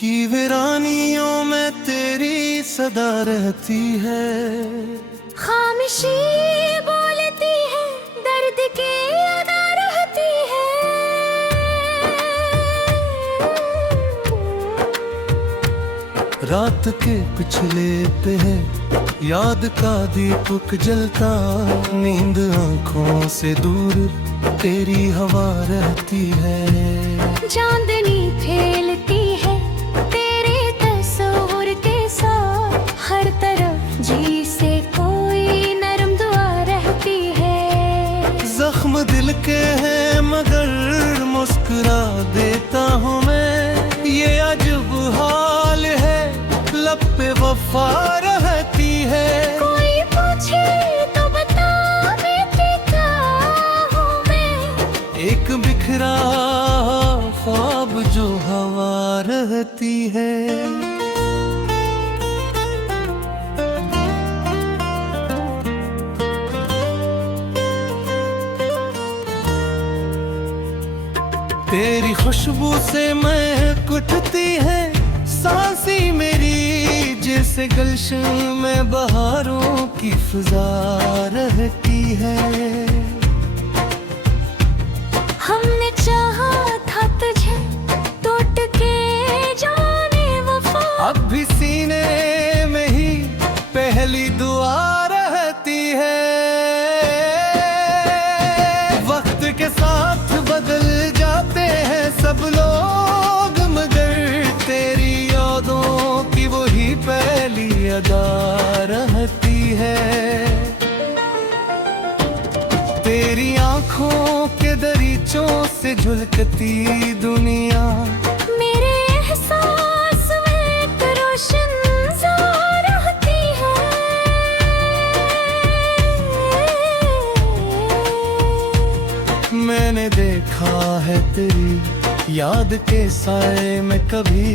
की वीरानियों में तेरी सदा रहती है। खामोशी बोलती है, दर्द के अदा रहती है। रात के पिछले पे है याद का दीपक जलता, नींद आंखों से दूर तेरी हवा रहती है। चांदनी फैलती है तेरे तस्वीर के साथ, हर तरफ जी से कोई नरम दुआ रहती है। जख्म दिल के हैं मगर मुस्कुरा देता हूँ मैं, ये अजब हाल है लब पे वफा रहती है। कोई पूछे तो बता मैं क्या हूँ मैं, एक बिखरा ख्वाब जो हवा रहती है। तेरी खुशबू से महक उठती है सांसी मेरी, जैसे गुलशन में बहारों की फिजा रहती है। हमने चाहा था तुझे टूट के जाने वफा, अब भी सीने में ही पहली दुआ रहती है। वक्त के साथ बदल जाते हैं सब लोग, मगर तेरी यादों की वही पहली अदा रहती है। तेरी आंखों के दरीचों से झलकती दुनिया, मेरे एहसास में एक रोशन सा रहती है। मैंने देखा है तेरी याद के साए में कभी,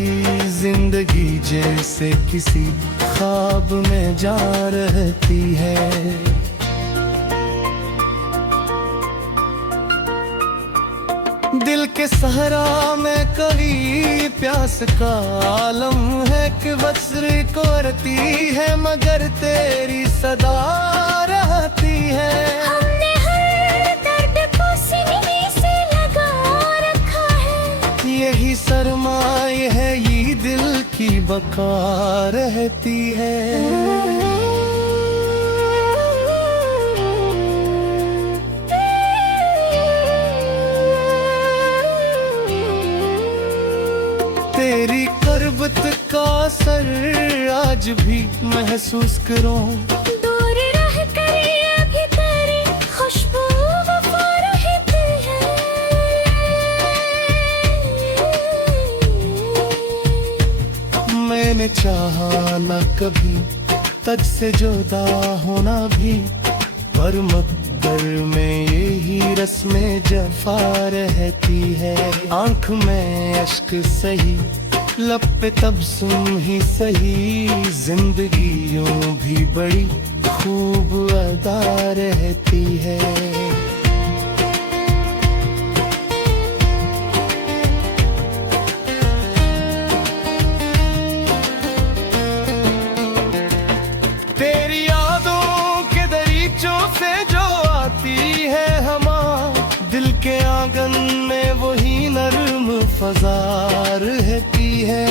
जिंदगी जैसे किसी ख्वाब में जा रहती है। दिल के सहरा में कभी प्यास का आलम है कि वस्र करती है, मगर तेरी सदा रहती है। हमने हर दर्द को सीने से लगा रखा है, यही सरमाए है ये दिल की बका रहती है। तेरी करबत का असर आज भी महसूस करूं, दूर रह कर अभी तेरी खुशबू वफा रहती है। मैंने चाहा न कभी तुझ से जुदा होना भी, पर मकदर में यही रस्में जफा रहती है। आंख में अश्क सही लब पे तबस्सुम ही सही, जिंदगी यूं भी बड़ी खूब अदा रहती है। तेरी यादों के दरीचों से जो आती है हमा, दिल के आंगन में वही नर्म फजा रहती है।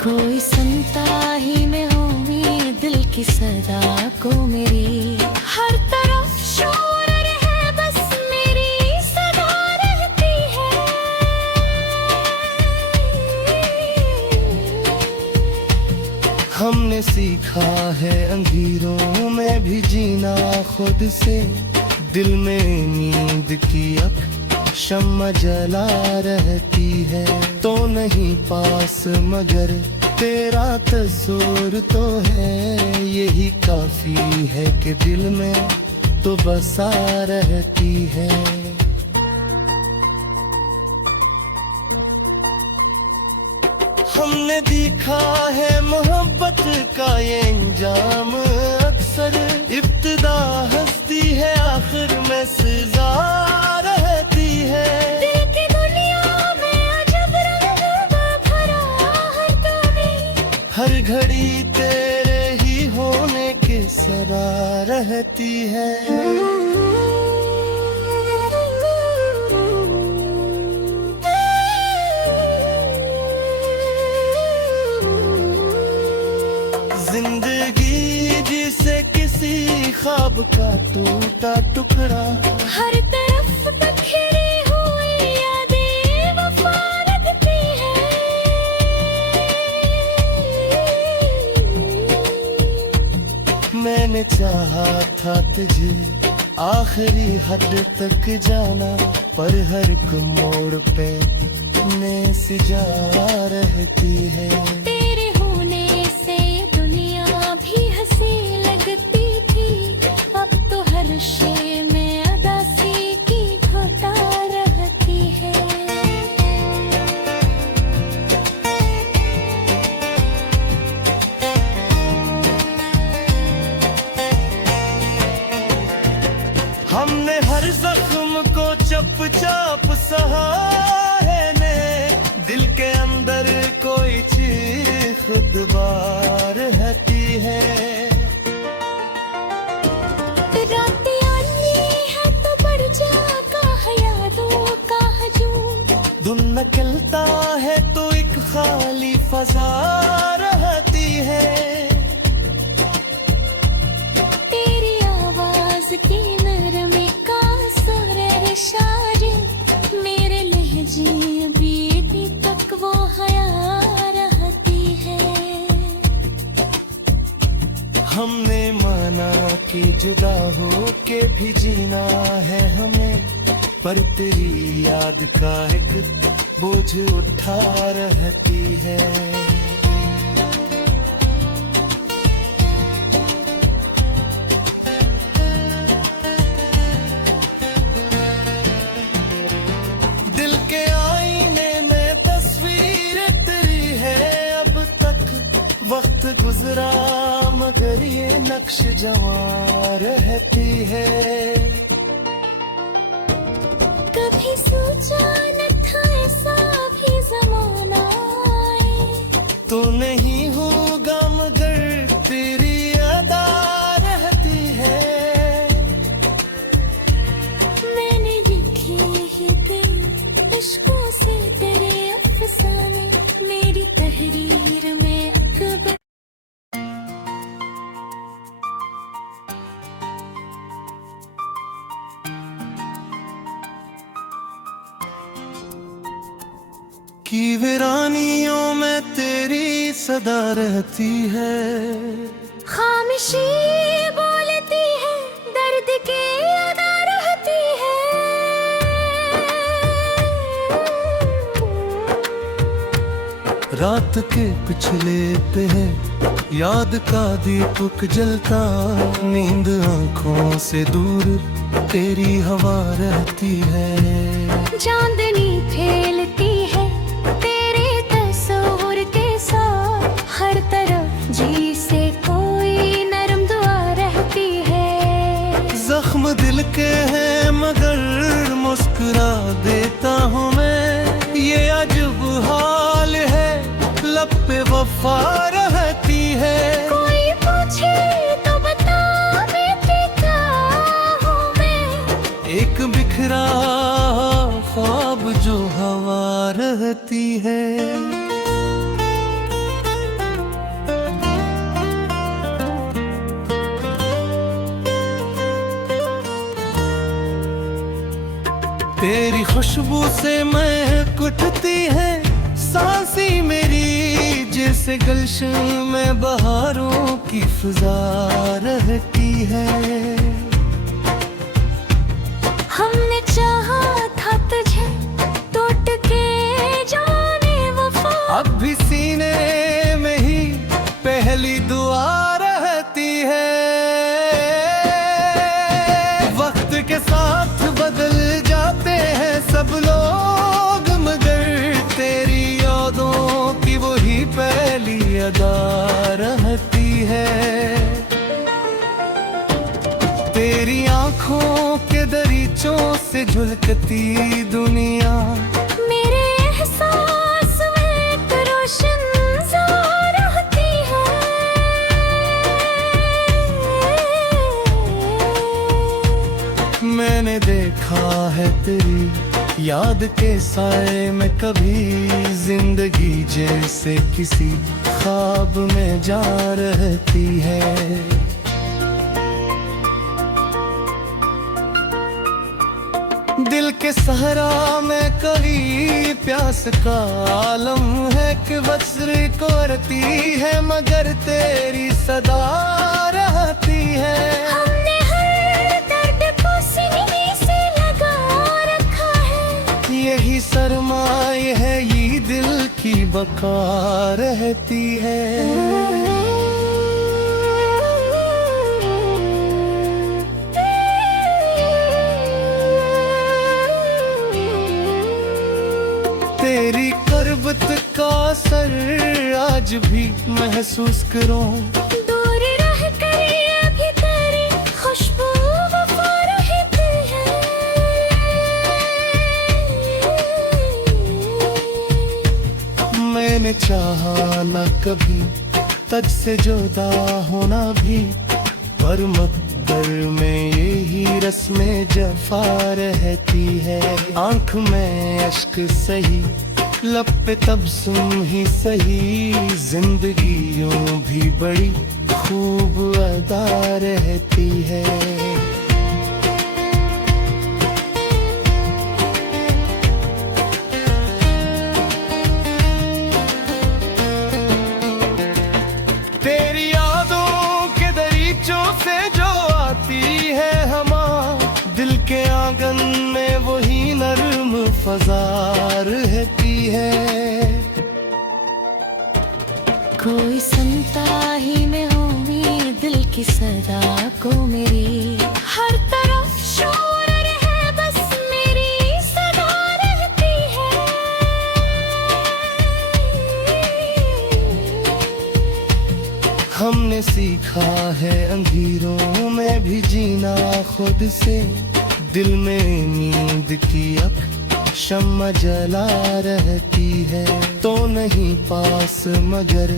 कोई सुनता ही में होगी दिल की सदा को मेरी, हर तरफ शोर है बस मेरी सदा रहती है। हमने सीखा है अंधेरों में भी जीना खुद से, दिल में नींद की अख शम्मा जला रहती है। तो नहीं पास मगर तेरा तस्वीर तो है, यही काफी है कि दिल में तो बसा रहती है। हमने देखा है मोहब्बत का ये अंजाम, अक्सर इब्तिदा हंसती है आखिर में सजा रहती है। दिल की दुनिया में अजब हर घड़ी तेरे ही होने के सदा रहती है। जिंदगी जिसे किसी ख्वाब का टूटा टुकड़ा, हर तरफ बिखरी हुई यादें वफा लगती है। मैंने चाहा था तुझे आखिरी हद तक जाना, पर हर एक मोड़ पे ने सिजा रहती है। तेरे होने से दुनिया भी हंसी लगती थी, अब तो हर शे में अदासी की घटा रहती है। हमने हर जख्म को चुपचाप सहा है ने, दिल के अंदर कोई चीख दबा रहती है। रातें आनी है तो बढ़ जागा यादों का हजूम, दिन निकलता है तो एक खाली फजा रहती है। तेरी आवाज की नरमी का सुर इशारे, मेरे लहजे बीती तक वो हया रहती है। हमने माना कि जुदा हो के भी जीना है हमें, पर तेरी याद का एक बोझ उठा रहती है। दिल के आईने में तस्वीर तेरी है अब तक, वक्त गुजरा मगर ये नक्श जवां रहती है। कभी सोचा न था ऐसा भी जमाना आए, तो नहीं होगा मगर तेरी अदा रहती है। मैंने लिखे ही गई इश्कों से तेरे अफसाने, मेरी तहरीर में अकबर। कि वीरानियों में तेरी सदा रहती है। खामोशी बोलती है, दर्द के अदा रहती है। रात के पिछले पे है याद का दीपक जलता, नींद आंखों से दूर तेरी हवा रहती है। चांदनी फैलती है तेरे तस्वीर के साथ, हर तरफ जी से कोई नरम दुआ रहती है। जख्म दिल के हैं मगर मुस्कुरा देता हूँ मैं, ये अजब हाल है लब पे वफा रहती है। कोई पूछे तो बता मैं क्या हूँ मैं, एक बिखरा ख्वाब जो हवा रहती है। तेरी खुशबू से महक उठती है सांसी मेरी, जैसे गुलशन में बहारों की फिजा रहती है। हमने चाहा था तुझे टूट के जाने वफा, अब भी सीने में ही पहली दुआ रहती है। वक्त के साथ बदल जाते हैं सब लोग, मगर तेरी यादों की वही पहली अदा रहती है। तेरी आंखों के दरीचों से झलकती दुनिया, मेरे एहसास में एक रोशन सा रहती तेरी याद के साए में कभी जिंदगी जैसे किसी ख्वाब में जा रहती है। दिल के सहरा में कभी प्यास का आलम है कि वस्र कोरती है मगर तेरी सदा रहती है। हमने हर दर्द को सीने से लगा रखा है, यही सरमाए है ये दिल की बका रहती है। तेरी करबत का असर आज भी महसूस करूं, दूर रह कर अभी तेरी खुशबू वफा रहती है। मैंने चाहा न कभी तुझसे जुदा होना भी, पर मकदर में यही रस्में जफा रहती है। आंख में अश्क सही, लब पे तबस्सुम ही सही, जिंदगी यूं भी बड़ी खूब अदा रहती है। तेरी यादों के दरीचों से जो आती है हमा, दिल के आंगन में वही नर्म फजा रहती है। कोई सुनता ही में होगी दिल की सदा को मेरी, हर तरफ शोर है बस मेरी सदा रहती है। हमने सीखा है अंधेरों में भी जीना खुद से, दिल में नींद की शम्मा जला रहती है। तो नहीं पास मगर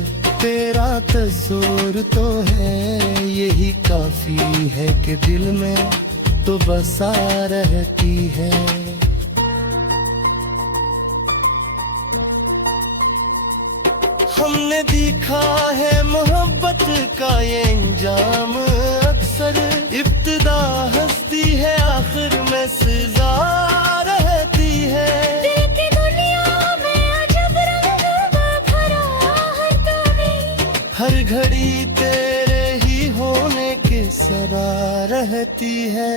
तेरा तस्वीर तो है, यही काफी है कि दिल में तो बसा रहती है। हमने देखा है मोहब्बत का ये अंजाम, अक्सर इब्तिदा हंसती है आखिर में सजा रहती है। दिल की दुनिया में अजब रंग भरा हर दौरे, हर घड़ी तेरे ही होने के सरा रहती है।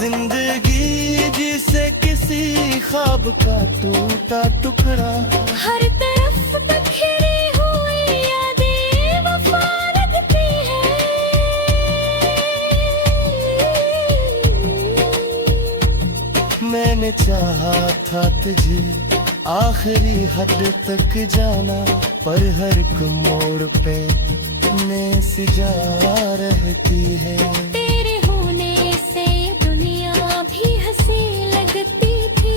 जिंदगी जिसे किसी ख्वाब का टूटा टुकड़ा, हर तरफ बिखरी हुई यादें वफा लगती है। मैंने चाहा था तुझे आखिरी हद तक जाना, पर हर एक मोड़ पे में सिजा रहती है। तेरे होने से दुनिया भी हंसी लगती थी,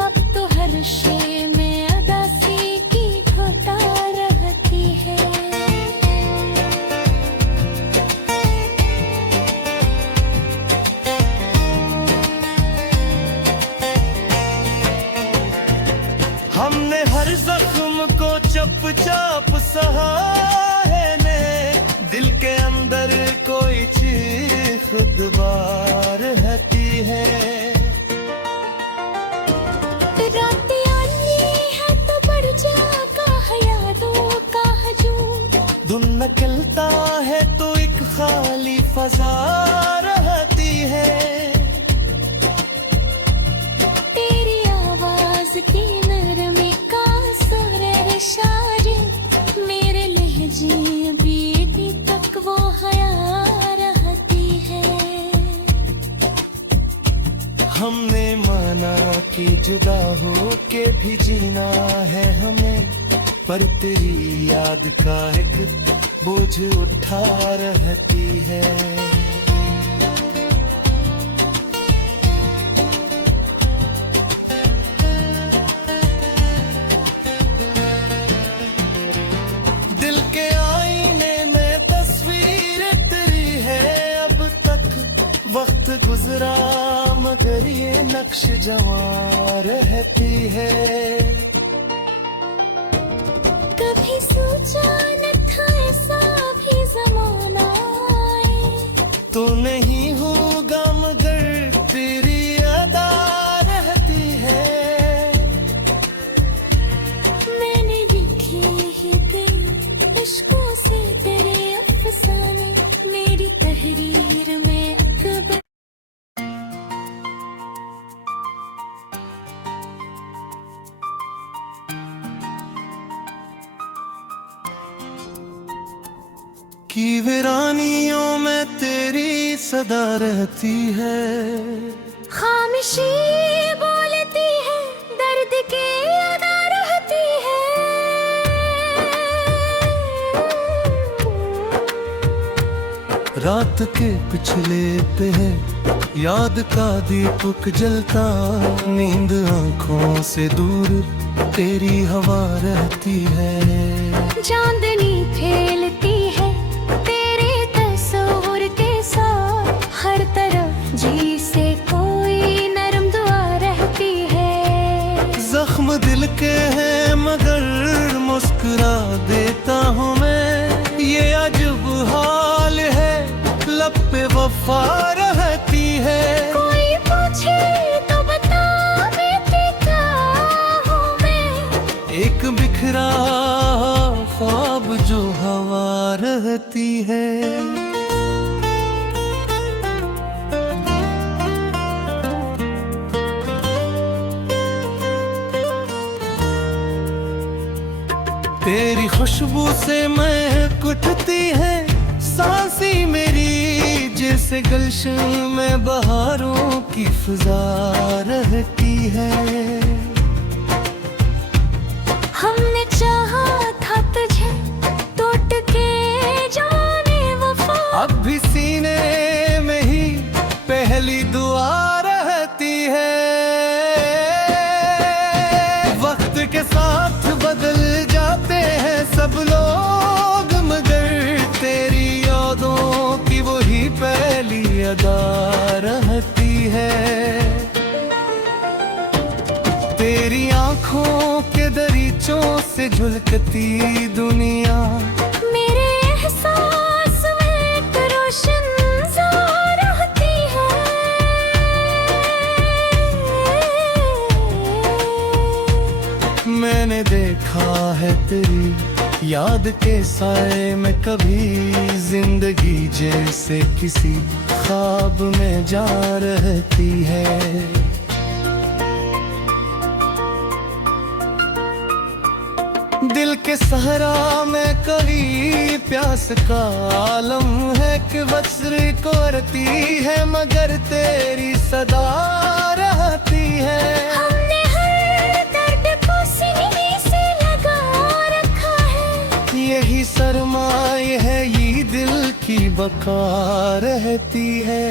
अब तो हर शे में अदासी की घटा रहती है। हमने हर जख्म को चुपचाप सहा है ने, दिल के अंदर कोई चीख दुबार रहती है। रातें आनी है तो बढ़ जागा यादों का हजूम, धुन निकलता है तो एक खाली फजा रहती है। तेरी आवाज की नरमी का सुर शारी, मेरे लहजे बीती तक वो हया रहती है। हमने माना कि जुदा हो के भी जीना है हमें, पर तेरी याद का एक बोझ उठा रहती है। वक्त गुजरा मगर ये नक्श जवां रहती है। कभी सोचा न था ऐसा भी जमाना आए। तो नहीं होगा मगर तेरी अदा रहती है। मैंने लिखे ही गई इश्कों से तेरे अफसाने, मेरी तहरीर में अकबर। की वीरानियों में तेरी सदा रहती है। खामोशी बोलती है दर्द के अदा रहती है। रात के पिछले पहर याद का दीपक जलता, नींद आंखों से दूर तेरी हवा रहती है। चांदनी फैलती है तेरे तस्वुर के साथ, हर तरफ जी से कोई नरम दुआ रहती है। जख्म दिल के हैं मगर मुस्कुरा देता हूँ मैं, ये अजब हाल है लब पे वफा रहती है। कोई पूछे तो बता मैं क्या हूँ मैं, एक बिखरा ख्वाब जो हवा रहती है। तेरी खुशबू से महक उठती है सांसी मेरी, जैसे गुलशन में बहारों की फिजा रहती है। हमने चाहा था तुझे टूट के जाने वफा, अब भी सीने में ही पहली दुआ रहती है। वक्त के साथ बदल जाते हैं सब लोग मगर तेरी यादों की वही पहली अदा रहती है। तेरी आंखों के दरीचों से झलकती दुनिया, मेरे एहसास में एक रोशन सा रहती है। मैंने देखा है तेरी याद के साए में कभी जिंदगी जैसे किसी ख्वाब में जा रहती है। दिल के सहरा में कभी प्यास का आलम है कि वस्र कोरती है मगर तेरी सदा रहती है। हमने हर दर्द को सीने से लगा रखा है, यही सरमाए है ये दिल की बका रहती है।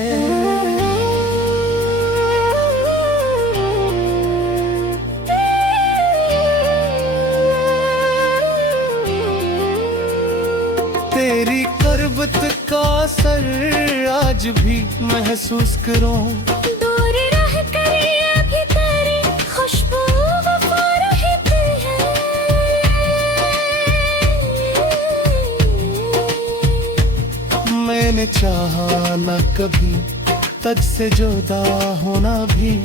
तेरी करबत का असर आज भी महसूस करूं, दूर रह कर अभी तेरी खुशबू वफा रहती है। मैंने चाहा न कभी तुझसे जुदा होना भी,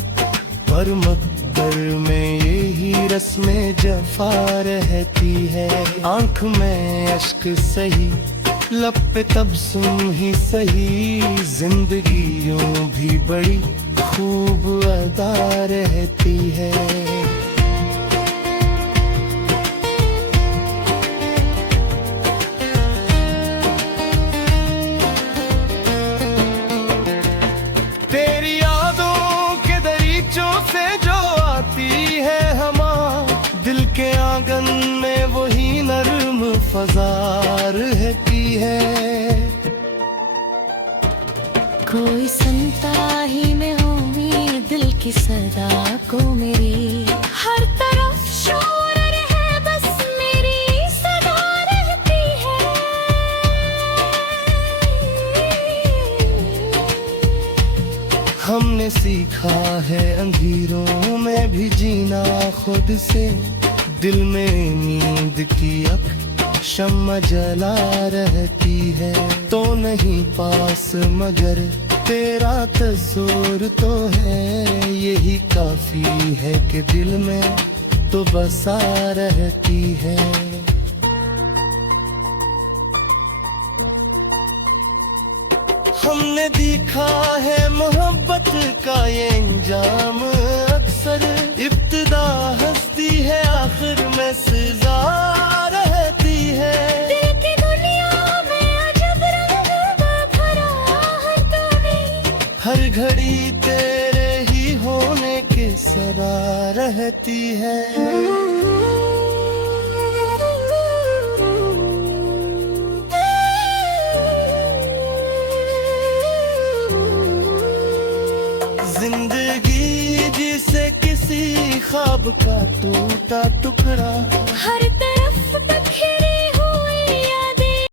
पर मकदर में यही रस्में जफा रहती है। आंख में अश्क सही लब पे तबस्सुम ही सही, जिंदगी यूं भी बड़ी खूब अदा रहती है। तेरी यादों के दरीचों से जो आती है हमा, दिल के आंगन में वही नर्म फजा रहती है। कोई सुनता ही में होगी दिल की सदा को मेरी, हर तरफ शोर है बस मेरी सदा रहती है। हमने सीखा है अंधेरों में भी जीना खुद से, दिल में नींद की अक शम्मा जला रहती है। तो नहीं पास मगर तेरा तस्वीर तो है, यही काफी है कि दिल में तो बसा रहती है। हमने देखा है मोहब्बत का ये अंजाम, अक्सर इब्तिदा हंसती है आखिर में सजा रहती है। दिल की दुनिया में अजब रंग भरा है तूने, हर घड़ी तेरे ही होने के सदा रहती है। जिंदगी जिसे किसी ख्वाब का टूटा टुकड़ा, हर तरफ बखेरे